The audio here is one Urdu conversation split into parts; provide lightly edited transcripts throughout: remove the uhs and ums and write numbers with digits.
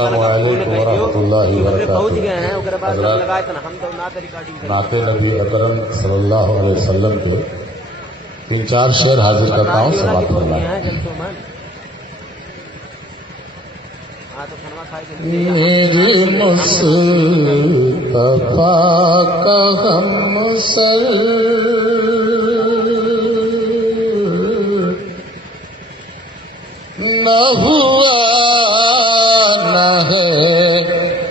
السلام علیکم ورحمۃ اللہ وبرکاتہ۔ حضرات، نعت نبی اکرم صلی اللہ علیہ وسلم کے 3-4 شعر حاضر کرتا ہوں، سماعت فرمائیں۔ میرے مصطفیٰ کا ہم سر نہ ہوا نہ ہے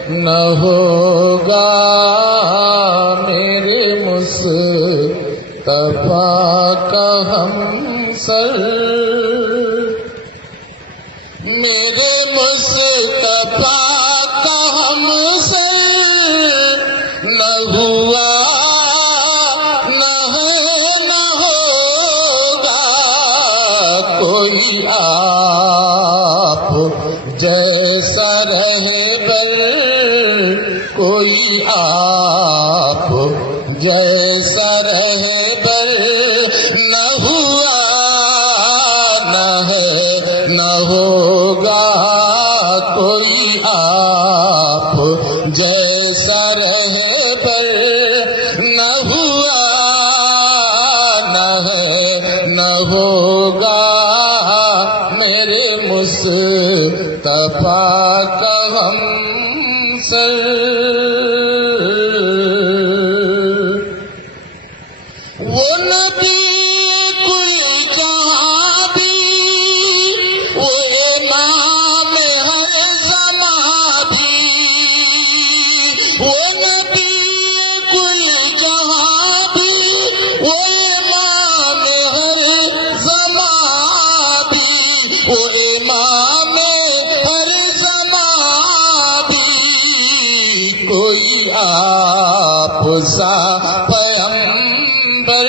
نہ ہوگا، میرے مصطفیٰ کا ہم سر، میرے مصطفیٰ کا ہم سر نہ ہوا نہ ہے نہ ہوگا، کوئی آپ جیسا رہبر، کوئی آپ جیسا رہبر نہ ہوا نہ ہے نہ ہوگا، کوئی آپ جیسا رہبر نہ ہوا نہ ہے نہ ہوگا، میرے مصطفیٰ کا ہم سر۔ وہ نبی کوئی جہاں بھی، وہ امام ہر زماں بھی، وہ نبی کوئی جہاں بھی، وہ امام ہر زماں بھی، وہ امام ہر زماں بھی، کوئی آپ سا پیغمبر،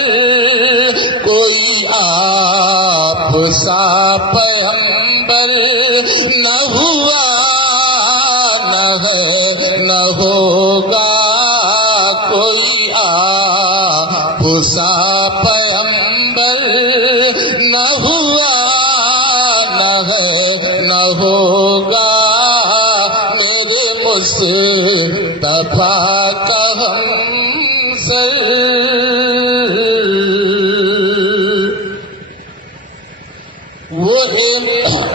کوئی آپ سا پیغمبر نہ ہوا نہ ہے نہ ہوگا، کوئی آپ سا پیغمبر نہ ہوا نہ ہے نہ ہوگا، میرے مصطفیٰ کا ہم سر۔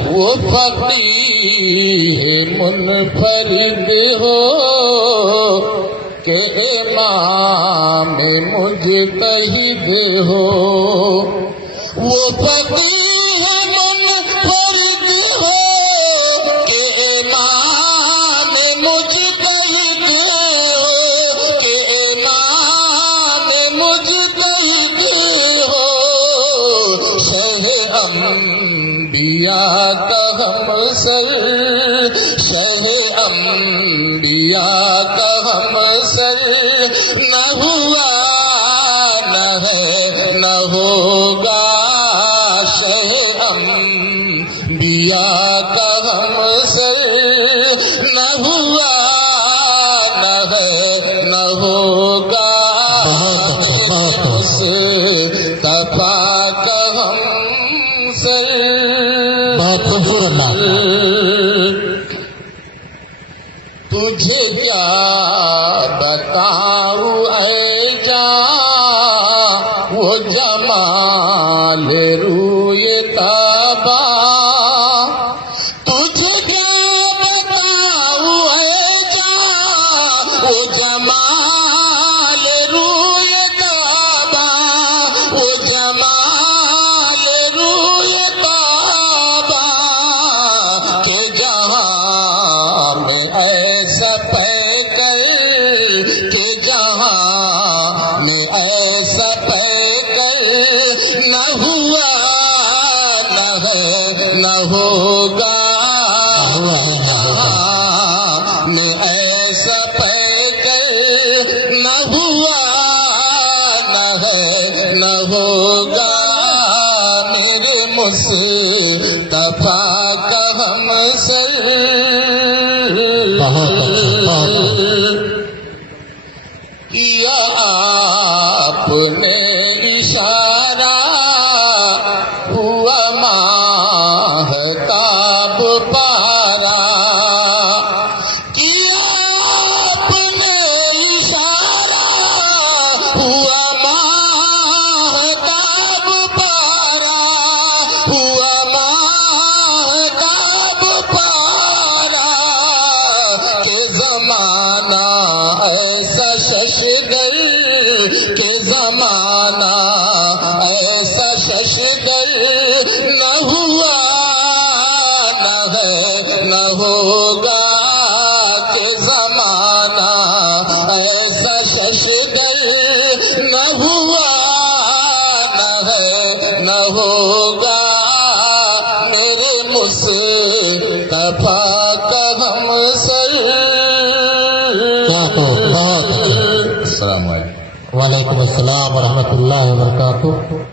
وہ فقیہ منفرد ہو کہ امام مجتہد ہو، وہ فقیہ منفرد ہو کہ امام مجتہد ہو، کہ امام مجتہد ہو، شہ انبیاء کا ہم سر، شہ انبیاء کا ہم سر نہ ہوا نہ ہے نہ ہوگا، شہ انبیاء کا ہم سر نہ ہوا نہ ہے نہ ہوگا، مصطفیٰ کا ہم سر۔ تجھے کیا بتاؤں اے جاں وہ جمال روئے تابا، تجھے کیا بتاؤں اے جاں وہ جمال روئے تابا، وہ جمال روئے تابا، کہ جہاں میں ایسا پے کر، کہ جہاں میں ایسا پے کر نہ ہوا نہ ہے نہ ہوگا، میں ایسا پے کر نہ ہوا نہ ہے نہ ہوگا، میرے مصطفیٰ کا ہم سر۔ کیا آپ نے اشارہ ہوا ماہ تاب پارا، ہوگا میرے مصطفیٰ کا ہم سر. السلام علیکم. وعلیکم السلام ورحمۃ اللہ وبرکاتہ.